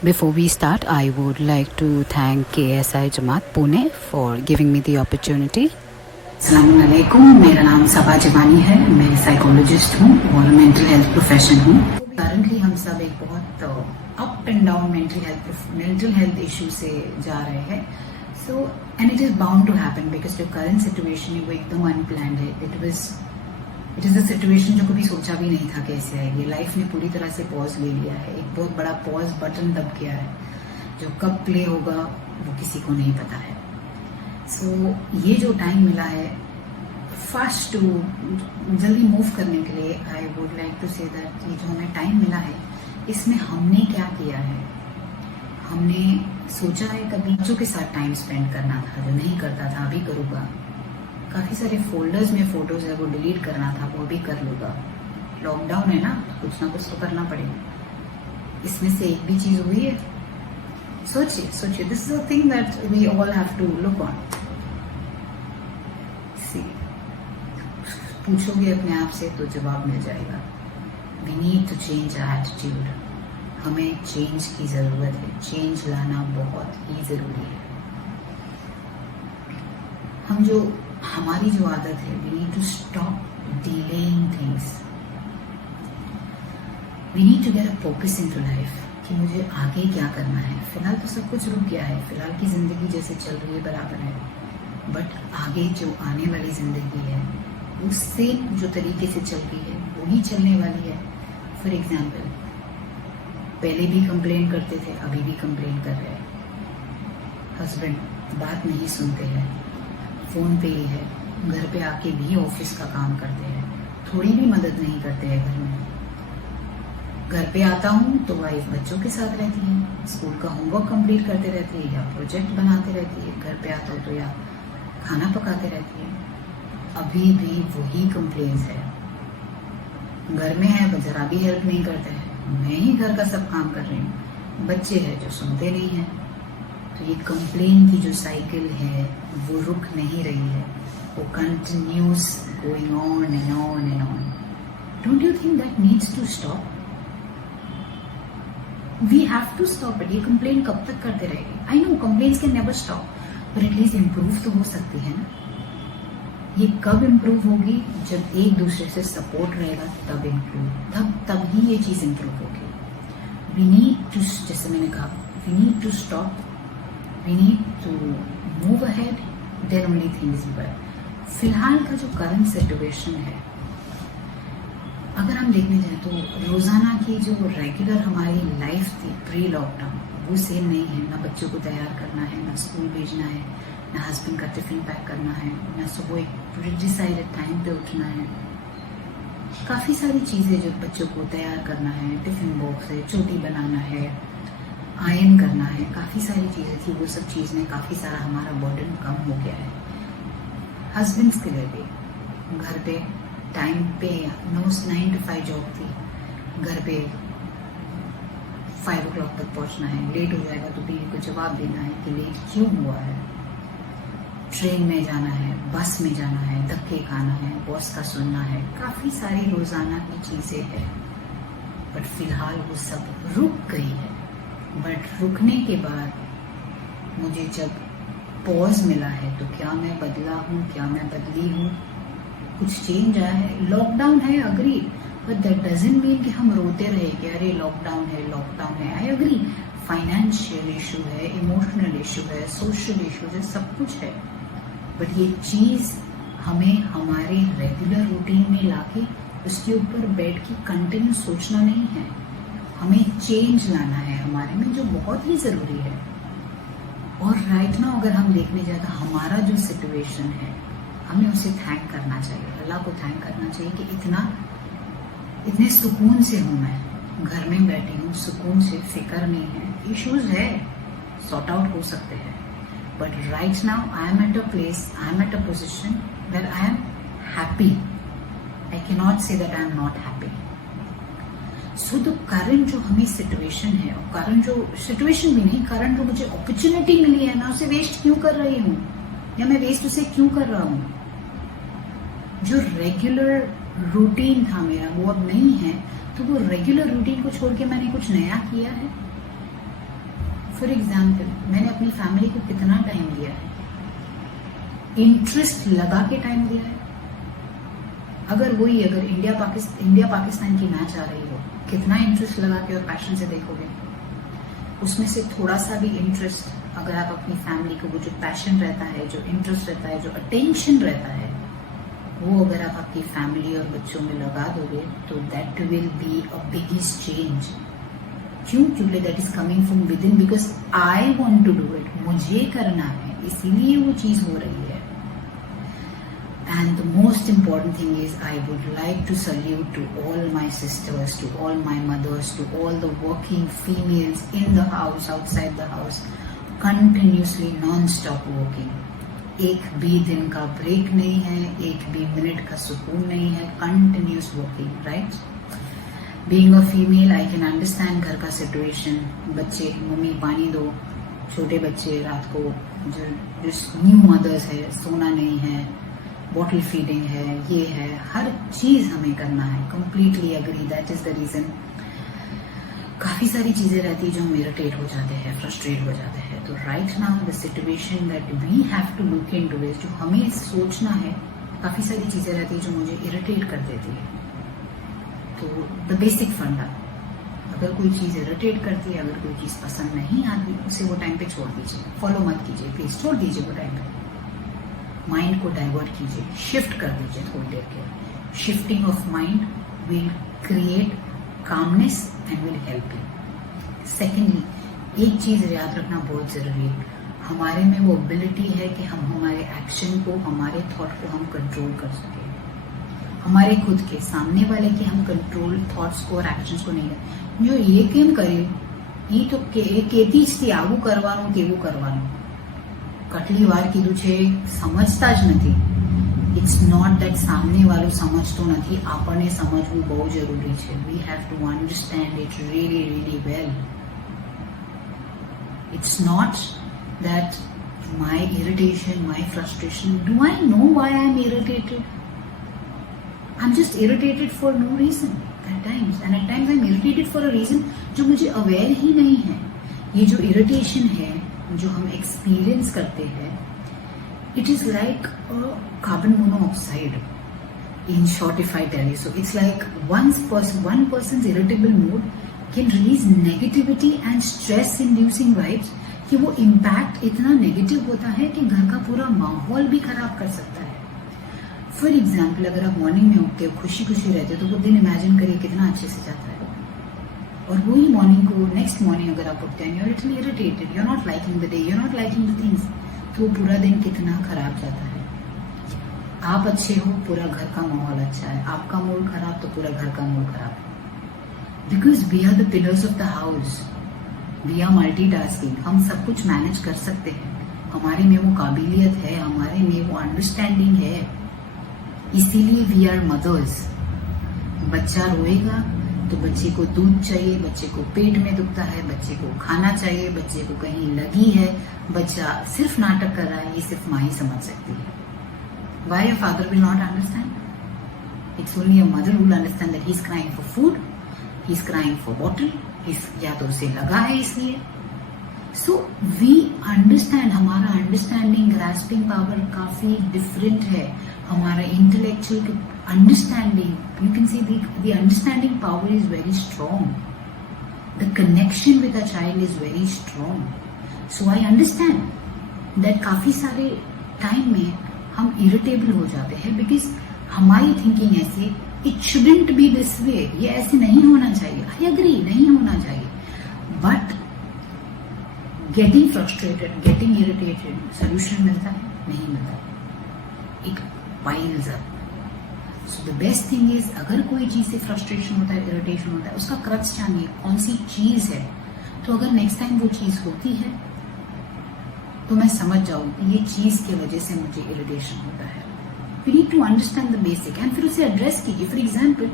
Before we start, I would like to thank KSI Jamaat Pune for giving me the opportunity. अस्सलामुअलैकुम, मेरा नाम सबा जवानी है। मैं साइकोलॉजिस्ट हूँ और मेंटल हेल्थ प्रोफेशन हूँ। करंटली हम सब एक बहुत up and down mental health issue से जा रहे हैं। So and it is bound to happen because जो करंट सिचुएशन है वो एकदम अनप्लान्ड है। इट इज द सिचुएशन जो कभी सोचा भी नहीं था कैसे आएगी। लाइफ ने पूरी तरह से पॉज ले लिया है, एक बहुत बड़ा पॉज बटन दब गया है। जो कब प्ले होगा वो किसी को नहीं पता है। सो ये जो टाइम मिला है फास्ट टू जल्दी मूव करने के लिए, I would like to say that ये जो हमें टाइम मिला है इसमें हमने क्या किया है। हमने सोचा है कभी बच्चों के साथ टाइम स्पेंड करना था, जो नहीं करता था अभी करूँगा। काफ़ी सारे फोल्डर्स में फोटोज है वो डिलीट करना था, वो भी कर लूँगा। लॉकडाउन है ना, कुछ ना कुछ तो करना पड़ेगा। इसमें से एक भी चीज़ हुई है? सोचिए this is a thing that we all have to look on. See पूछोगे अपने आप से तो जवाब मिल जाएगा। We need to change our attitude. हमें चेंज की जरूरत है। चेंज लाना बहुत ही जरूरी है। हमारी जो आदत है, we need to stop delaying things. We need to get a focus into life कि मुझे आगे क्या करना है। फिलहाल तो सब कुछ रुक गया है, फिलहाल की जिंदगी जैसे चल रही है बराबर है, बट आगे जो आने वाली जिंदगी है उससे जो तरीके से चल रही है वही चलने वाली है। फॉर एग्जाम्पल, पहले भी कंप्लेन करते थे, अभी भी कंप्लेन कर रहे हैं। हस्बैंड बात नहीं सुनते हैं, फोन पे ही है, घर पे आके भी ऑफिस का काम करते हैं, थोड़ी भी मदद नहीं करते हैं घर में। घर पे आता हूँ तो वाइफ बच्चों के साथ रहती है, स्कूल का होमवर्क कंप्लीट करते रहती है या प्रोजेक्ट बनाते रहती है। घर पे आता हूँ तो या खाना पकाते रहती है। अभी भी वही कंप्लेन्स है। घर में है वो जरा भी हेल्प नहीं करते हैं, मैं ही घर का सब काम कर रही हूँ। बच्चे हैं जो सुनते नहीं हैं। तो ये कंप्लेन की जो साइकिल है वो रुक नहीं रही है, वो continuous going on and on and on. Don't you think that needs to stop? We have to stop it. ये कंप्लेन कब तक करते रहेंगे? I know complaints can never stop, पर एटलीस्ट इम्प्रूव तो हो सकती है ना। ये कब इम्प्रूव होगी? जब एक दूसरे से सपोर्ट रहेगा तब इम्प्रूव, तब ही ये चीज इम्प्रूव होगी। वी नीड टू, जैसे मैंने कहा, we need to stop, we need to move ahead, then only things better. फिलहाल का जो करंट सिचुएशन है, अगर हम देखने जाए तो रोजाना की जो रेगुलर हमारी लाइफ थी प्री लॉकडाउन वो सेम नहीं है। ना बच्चों को तैयार करना है, ना स्कूल भेजना है, ना हस्बैंड का टिफिन पैक करना है, ना सुबह एक डिसाइडेड टाइम पे उठना है। काफी सारी चीजें जो बच्चों को तैयार करना है, टिफिन बॉक्स है, चोटी बनाना है, आयरन करना है, काफी सारी चीजें थी। वो सब चीज में काफी सारा हमारा बर्डन कम हो गया है। हस्बैंड्स के लिए भी घर पे टाइम पे 9 to 5 जॉब थी, घर पे 5 o'clock तक पहुंचना है। लेट हो जाएगा तो बीवी को जवाब देना है कि लेट क्यों हुआ है। ट्रेन में जाना है, बस में जाना है, धक्के खाना है, बॉस का सुनना है, काफी सारी रोजाना की चीजें हैं। बट फिलहाल वो सब रुक गई है। बट रुकने के बाद मुझे जब पॉज मिला है तो क्या मैं बदला हूँ, क्या मैं बदली हूँ? कुछ चेंज आया है। लॉकडाउन है, agree, but that doesn't mean कि हम रोते रहे कि अरे लॉकडाउन है, लॉकडाउन है। आई अग्री, फाइनेंशियल इशू है, इमोशनल इशू है, सोशल इशू है, सब कुछ है। बट ये चीज हमें हमारे रेगुलर रूटीन में लाके उसके ऊपर बैठ के कंटिन्यू सोचना नहीं है। हमें चेंज लाना है हमारे में, जो बहुत ही जरूरी है। और राइट नाउ अगर हम देखने जाए तो हमारा जो सिचुएशन है, हमें उसे थैंक करना चाहिए, अल्लाह को थैंक करना चाहिए कि इतने सुकून से हूं मैं, घर में बैठी हूँ, सुकून से, फिक्र नहीं है। इश्यूज है, सॉर्ट आउट हो सकते हैं, but right now I am at a place, I am at a position where I am happy. I can not say that I am not happy. So the current जो हमें situation है, और current जो situation भी नहीं, current जो मुझे opportunity मिली है, मैं उसे वेस्ट क्यों कर रही हूँ, या मैं वेस्ट उसे क्यों कर रहा हूँ? जो रेगुलर रूटीन था मेरा वो अब नहीं है, तो वो रेगुलर रूटीन को छोड़ के मैंने कुछ नया किया है। फॉर एग्जाम्पल, मैंने अपनी फैमिली को कितना टाइम दिया है, इंटरेस्ट लगा के टाइम दिया है। अगर इंडिया पाकिस्तान की मैच आ रही हो, कितना इंटरेस्ट लगा के और पैशन से देखोगे। उसमें से थोड़ा सा भी इंटरेस्ट अगर आप अपनी फैमिली को, वो जो पैशन रहता है, जो इंटरेस्ट रहता है, जो अटेंशन रहता है, वो अगर आप आपकी फैमिली और बच्चों में लगा दोगे तो that will be a biggest change. क्यों? क्योंकि that is coming from within, because I want to do it, मुझे करना है, इसीलिए वो चीज हो रही है। And the most important thing is, I would like to salute to all my sisters, to all my mothers, to all the working females in the house, outside the house, continuously non-stop working. एक भी दिन का break नहीं है, एक भी minute का सुकून नहीं है, continuous working, right? Being a female, I can understand घर का सिचुएशन, बच्चे, मम्मी पानी दो, छोटे बच्चे रात को, जो न्यू मदर्स है, सोना नहीं है, बॉटल फीडिंग है, ये है, हर चीज हमें करना है। Completely agree, that is the reason. काफी सारी चीजें रहती है जो हम इरिटेट हो जाते हैं, फ्रस्ट्रेट हो जाते हैं। तो right now the situation that we have to look into is, जो हमें सोचना है, काफी सारी चीजें रहती है जो मुझे इरिटेट कर देती है। तो द बेसिक फंडा, अगर कोई चीज इरिटेट करती है, अगर कोई चीज पसंद नहीं आती, उसे वो टाइम पे छोड़ दीजिए, फॉलो मत कीजिए, प्लीज छोड़ दीजिए वो टाइम पे। माइंड को डाइवर्ट कीजिए, शिफ्ट कर दीजिए थोड़ी देर के। Shifting of mind will create calmness and will help you. Secondly, एक चीज याद रखना बहुत जरूरी है, हमारे में वो एबिलिटी है कि हम हमारे एक्शन को, हमारे थॉट को हम कंट्रोल कर सके। हमारे खुद के, सामने वाले के हम कंट्रोल थॉट्स को और एक्शंस को नहीं कर। जो ये केम करे, ये तो केती જ થી આવું કરવાનું તેવું કરવાનું, કેટલી વાર કીધું છે, સમજતા જ નથી। ઇટ્સ નોટ દેટ સામને વાળું સમજતો નથી, આપણને સમજવું બહુ જરૂરી છે। We have to understand it really really well. It's not that my irritation, my frustration, do I know why I'm irritated? I'm just irritated for no reason at times, and at times I'm irritated for a reason जो मुझे aware ही नहीं है। ये जो irritation है, जो हम experience करते हैं, it is like carbon monoxide in short, if I tell you. So it's like one person irritable mood can release negativity and stress inducing vibes, कि वो इम्पैक्ट इतना नेगेटिव होता है कि घर का पूरा माहौल भी खराब कर सकता है। फॉर एग्जाम्पल, अगर आप मॉर्निंग में उठते हो, खुशी खुशी रहते हो, तो वो दिन इमेजिन करिए कितना अच्छे से जाता है। और वही मॉर्निंग को, नेक्स्ट मॉर्निंग अगर आप उठते हैं, you are little irritated, you are not liking the day, you are not liking the things, तो वो पूरा दिन कितना खराब जाता है। आप अच्छे हो, पूरा घर का माहौल अच्छा है, आपका मूड खराब तो पूरा घर का मूड खराब। Because we are the pillars of the house, we are multitasking, हम सब कुछ मैनेज कर सकते हैं, हमारे में वो काबिलियत है, हमारे में वो अंडरस्टैंडिंग है, इसीलिए वी आर मदर्स। बच्चा रोएगा तो बच्चे को दूध चाहिए, बच्चे को पेट में दुखता है, बच्चे को खाना चाहिए, बच्चे को कहीं लगी है, बच्चा सिर्फ नाटक कर रहा है, ये सिर्फ माँ ही समझ सकती है। Why a father will not understand? It's only a mother who will understand that he's crying for food, he's crying for bottle, या तो उसे लगा है इसलिए। सो वी अंडरस्टैंड, हमारा अंडरस्टैंडिंग, ग्रास्पिंग पावर काफी डिफरेंट है। हमारा intellectual understanding, you can see the understanding power is very strong, the connection with a child is very strong. So I understand that काफी सारे टाइम में हम irritable हो जाते हैं, बिकॉज हमारी थिंकिंग ऐसी, it shouldn't be this way, ये ऐसे नहीं होना चाहिए। आई एग्री, नहीं होना चाहिए, but getting frustrated, getting irritated, solution मिलता है? नहीं मिलता, it piles up. So the best thing is, अगर कोई चीज से फ्रस्ट्रेशन होता है, इरिटेशन होता है, उसका क्रक्स जानिए कौन सी चीज है, तो अगर नेक्स्ट टाइम वो चीज होती है तो मैं समझ जाऊं कि ये चीज की वजह से मुझे इरिटेशन होता है। We need to understand the basic and फिर उसे एड्रेस कीजिए। फॉर एग्जाम्पल,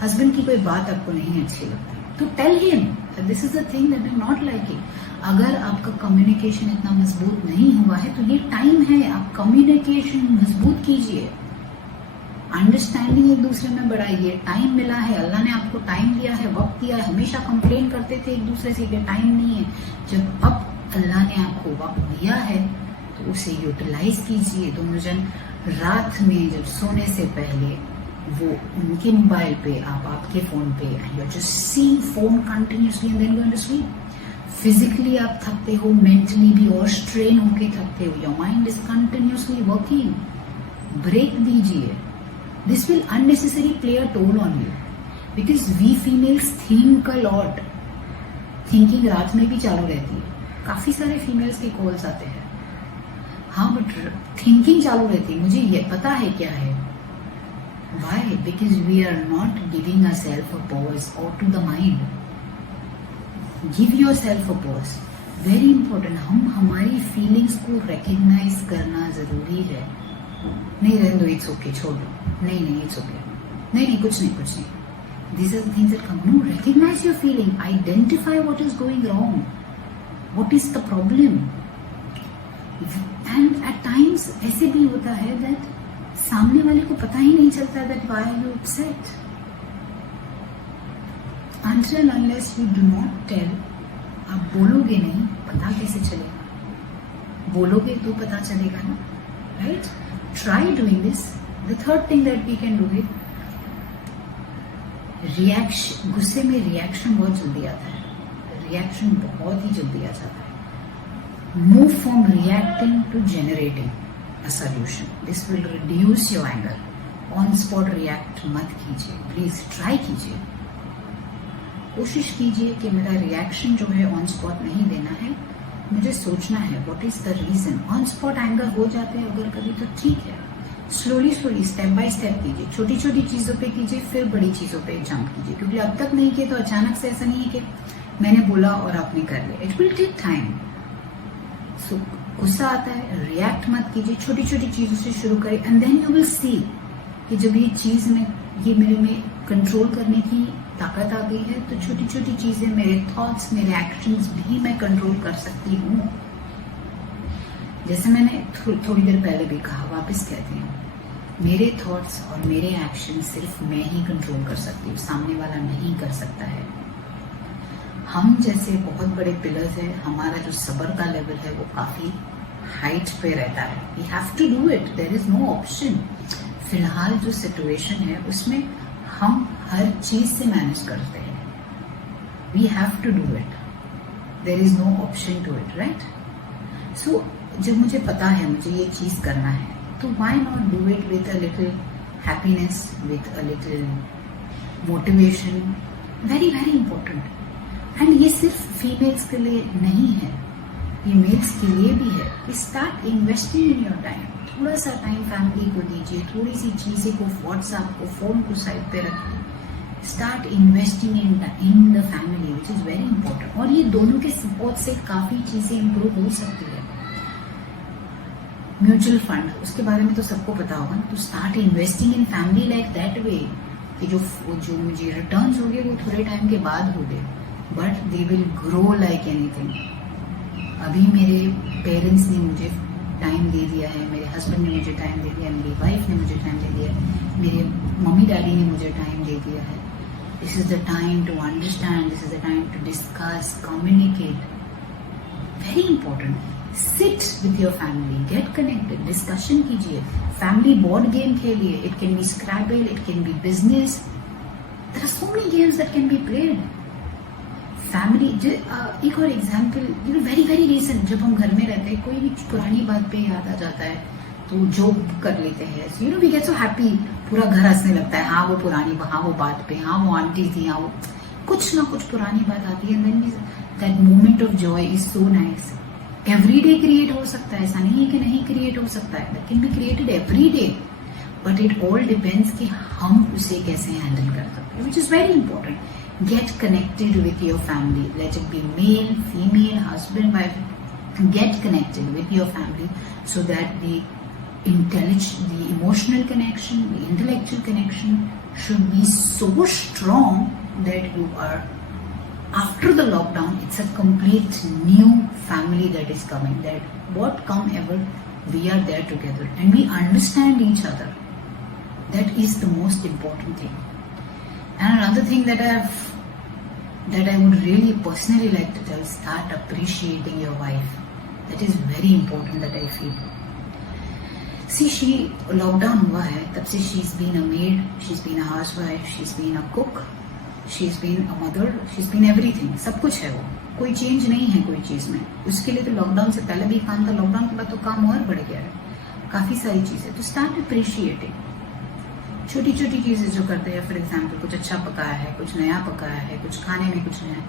हस्बैंड की कोई बात आपको नहीं अच्छी लगती, तो tell him this is the thing that I not liking. अगर आपका कम्युनिकेशन इतना मजबूत नहीं हुआ है तो ये टाइम है, आप कम्युनिकेशन मजबूत कीजिए, अंडरस्टैंडिंग एक दूसरे में बढ़ाइए। टाइम मिला है, अल्लाह ने आपको टाइम दिया है, वक्त दिया है। हमेशा कंप्लेन करते थे एक दूसरे से कि टाइम नहीं है, जब अब तो उसे यूटिलाइज कीजिए। दोनों जन रात में जब सोने से पहले वो उनके मोबाइल पे, आप आपके फोन पे, and you are just seeing phone continuously and then going to sleep. Physically आप थकते हो, मेंटली भी और स्ट्रेन होके थकते हो, your mind is continuously working. Break दीजिए। This will unnecessary play a toll on you because we females think a lot. Thinking रात में भी चालू रहती है, काफी सारे फीमेल्स के कॉल्स आते हैं। हाँ, बट थिंकिंग चालू रहती है, मुझे ये पता है क्या है। Why? Because we are not giving ourselves a pause or to the mind. Give yourself a pause. Very important. हम हमारी फीलिंग्स को रिकग्नाइज करना जरूरी है। नहीं रहने दो, इट्स ओके, छोड़ दो, नहीं इट्स ओके, नहीं कुछ नहीं। These are the things that come. No, recognize your feeling. Identify what is going wrong. What is the problem? And at times ऐसे भी होता है that सामने वाले को पता ही नहीं चलता that why are you upset. Until unless you do not tell, आप बोलोगे नहीं, पता कैसे चलेगा? बोलोगे तो पता चलेगा ना, right? Try doing this. The third thing that we can do is reaction. गुस्से में रिएक्शन बहुत जल्दी आता है, रिएक्शन बहुत ही जल्दी आ जाता है। Move from reacting to generating a solution. This will reduce your anger. On spot react मत कीजिए, प्लीज ट्राई कीजिए, कोशिश कीजिए कि मेरा रिएक्शन जो है ऑन स्पॉट नहीं देना है, मुझे सोचना है what is the reason. On spot anger हो जाते हैं अगर कभी तो ठीक है, स्लोली स्टेप बाय स्टेप कीजिए, छोटी छोटी चीजों पे कीजिए, फिर बड़ी चीजों पे जंप कीजिए, क्योंकि अब तक नहीं किए तो अचानक से ऐसा नहीं है कि मैंने बोला और आपने कर लिया। It will take time. So गुस्सा आता है, रिएक्ट मत कीजिए, छोटी छोटी चीजों से शुरू करें and then you will see कि जब ये चीज में, ये मेरे में कंट्रोल करने की ताकत आ गई है तो छोटी छोटी चीजें, मेरे थॉट्स, मेरे एक्शंस भी मैं कंट्रोल कर सकती हूँ। जैसे मैंने थोड़ी देर पहले भी कहा, वापस कहती हूँ, मेरे थॉट्स और मेरे एक्शन सिर्फ मैं ही कंट्रोल कर सकती हूँ, सामने वाला नहीं कर सकता है। हम जैसे बहुत बड़े पिलर्स है, हमारा जो सब्र का लेवल है वो काफी हाइट पे रहता है। We have to do it, there is no option. फिलहाल जो सिचुएशन है उसमें हम हर चीज से मैनेज करते हैं। We have to do it, there is no option to it, right? So जब मुझे पता है मुझे ये चीज करना है तो why not do it with a little happiness, with a little motivation. Very very important. And ये सिर्फ फीमेल्स के लिए नहीं है, ये मेल्स के लिए भी है कि start investing in your time. थोड़ा सा टाइम फैमिली को दीजिए, थोड़ी सी चीजें को, व्हाट्सएप को, फोन को साइड पे रखिए। Start investing in the family, which is very important. और ये दोनों के सपोर्ट से काफी चीजें इंप्रूव हो सकती है। म्यूचुअल फंड, उसके बारे में तो सबको पता होगा, तो start investing in family like that way कि जो मुझे रिटर्न्स होंगे वो थोड़े टाइम के बाद होंगे, but they will grow like anything. अभी मेरे पेरेंट्स ने मुझे टाइम दे दिया है, मेरे हस्बैंड ने मुझे टाइम दे दिया है, मेरी वाइफ ने मुझे टाइम दे दिया है, मेरे मम्मी डैडी ने मुझे टाइम दे दिया है। This is the time to understand, this is the time to discuss, communicate. Very important. Sit with your family, get connected, discussion कीजिए, फैमिली बोर्ड गेम खेलिए। It can be scrabble, it can be business, there are so many games that can be played. Family, एक और example, very very recent, जब हम घर में रहते हैं कोई भी पुरानी बात पे याद आ जाता है तो जोक कर लेते हैं, वी गेट सो हैप्पी, पूरा घर हंसने लगता है। हाँ वो पुरानी, हाँ वो बात पे, हाँ वो आंटी थी, हाँ वो कुछ ना कुछ पुरानी बात आती है, then that moment of joy is so nice. Every day create हो सकता है, ऐसा नहीं है कि नहीं क्रिएट हो सकता है, that can be created every day, but it all depends कि हम उसे कैसे हैंडल कर सकते हैं, विच is very important. Get connected with your family, let it be male, female, husband, wife. Get connected with your family so that the emotional connection, the intellectual connection should be so strong that you are, after the lockdown, it's a complete new family that is coming, that what come ever, we are there together and we understand each other. That is the most important thing. And another thing that I would really personally like to tell, start appreciating your wife. That is very important that I feel. See lockdown हुआ है तब से she is been a maid, she is been a housewife, she is been a cook, she is been a mother, she is been everything. सब कुछ है वो, कोई change नहीं है कोई चीज में. उसके लिए तो लॉकडाउन से पहले भी काम था, लॉकडाउन के बाद तो काम और बढ़ गया है. काफी सारी चीजें. तो स्टार्ट अप्रिशिएटिंग छोटी छोटी चीजें जो करते हैं. फॉर एग्जाम्पल कुछ अच्छा पकाया है, कुछ नया पकाया है, कुछ खाने में कुछ नया.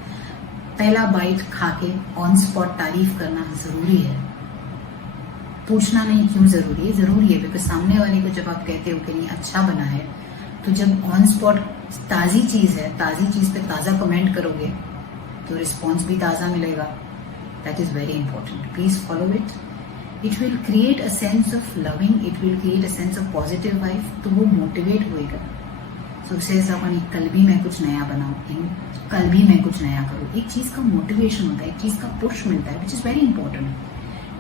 पहला बाइट खा के ऑन स्पॉट तारीफ करना जरूरी है. पूछना नहीं क्यों जरूरी है, जरूरी है बिकॉज सामने वाले को जब आप कहते हो कि नहीं अच्छा बना है, तो जब ऑन स्पॉट ताजी चीज है, ताजी चीज पे ताजा कमेंट करोगे तो रिस्पॉन्स भी ताजा मिलेगा. That is very important. Please follow it. It will create a sense of loving, it will create a sense of positive wife. तो वो मोटिवेट होएगा. सो से अपन कल भी मैं कुछ नया बनाऊं, कल भी मैं कुछ नया करूं. एक चीज का मोटिवेशन होता है, एक चीज का पुश मिलता है, विच is very important.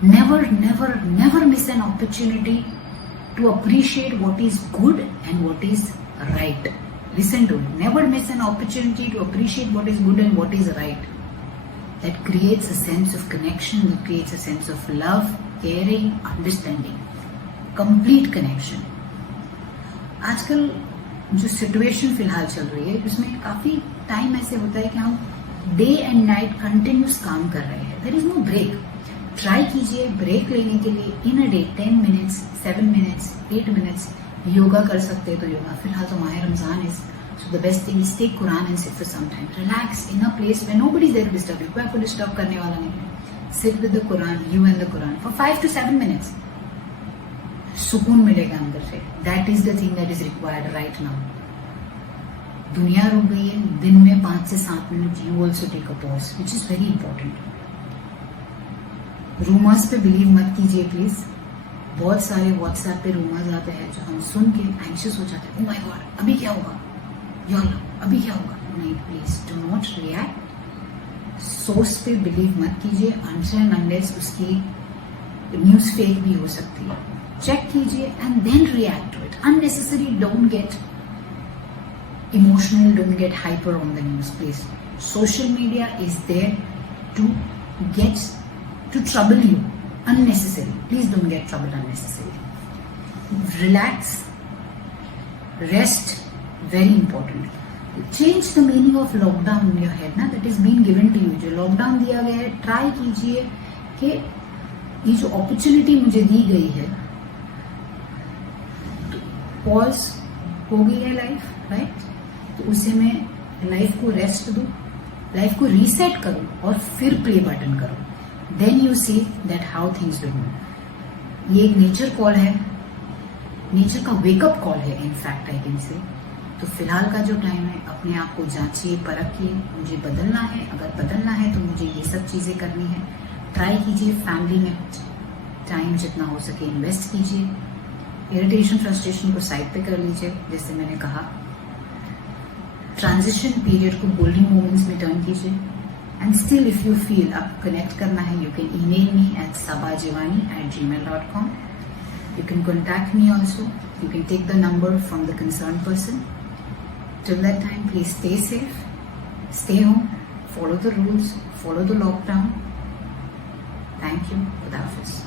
Never, never, never miss an opportunity to appreciate what is good and what is right. Listen to it. Never miss an opportunity to appreciate what is good and what is right. That creates a sense of connection, that creates a sense of love, caring, understanding. Complete connection. आजकल जो situation फिलहाल चल रही है उसमें काफी time ऐसे होता है कि हम डे एंड नाइट कंटिन्यूस काम कर रहे हैं. There is no break. Try कीजिए ब्रेक लेने के लिए. In a day 10 minutes, 7 minutes, 8 minutes yoga कर सकते हैं तो योगा. फिलहाल तो माह रमजान है, so the best thing is take Quran and sit for some time. Relax in a place where nobody is there to disturb you. कोई आपको डिस्टर्ब करने वाला नहीं है. Sit with the Quran, you and the Quran for 5 to 7 minutes. सुकून मिलेगा अंदर से. That is the thing that is required right now. दुनिया रुक गई है. दिन में 5 से 7 minute you also take a pause, which is very important. Rumours पे बिलीव मत कीजिए प्लीज. बहुत सारे व्हाट्सएप पे रूमर्स आते हैं जो हम सुन के एंशियस हो जाते हैं. ओह माय गॉड, अभी क्या होगा, या अल्लाह अभी क्या होगा. नहीं, please do not react. Source पे बिलीव मत कीजिए अनटिल अनलेस उसकी न्यूज फेक भी हो सकती है. चेक कीजिए and then react to it. Unnecessary don't get emotional, don't get hyper on the news please. Social media is there to get to trouble you unnecessary. Please don't get troubled unnecessarily. Relax, rest, very important. Change the meaning of lockdown in your head, ना, that is being given to you. जो lockdown दिया गया है, try कीजिए कि ये जो opportunity मुझे दी गई है, pause हो गई है life, right? तो उसे मैं life को rest दूं, life को reset करूं और फिर play button करूं. Then you see that how things will move. ये एक नेचर कॉल है, नेचर का वेकअप कॉल है इनफैक्ट आई कैन से. तो फिलहाल का जो टाइम है अपने आप को जांचिए, परखिए. मुझे बदलना है, अगर बदलना है तो मुझे ये सब चीजें करनी है. ट्राई कीजिए फैमिली में टाइम जितना हो सके इन्वेस्ट कीजिए. इरिटेशन फ्रस्ट्रेशन को साइड पे कर लीजिए जैसे मैंने कहा. ट्रांजिशन पीरियड को गोल्डन मोमेंट्स में टर्न कीजिए. And still, if you feel आप connect करना है, you can email me at sabajivani@gmail.com. You can contact me also. You can take the number from the concerned person. Till that time, please stay safe, stay home, follow the rules, follow the lockdown. Thank you. Khuda Hafiz.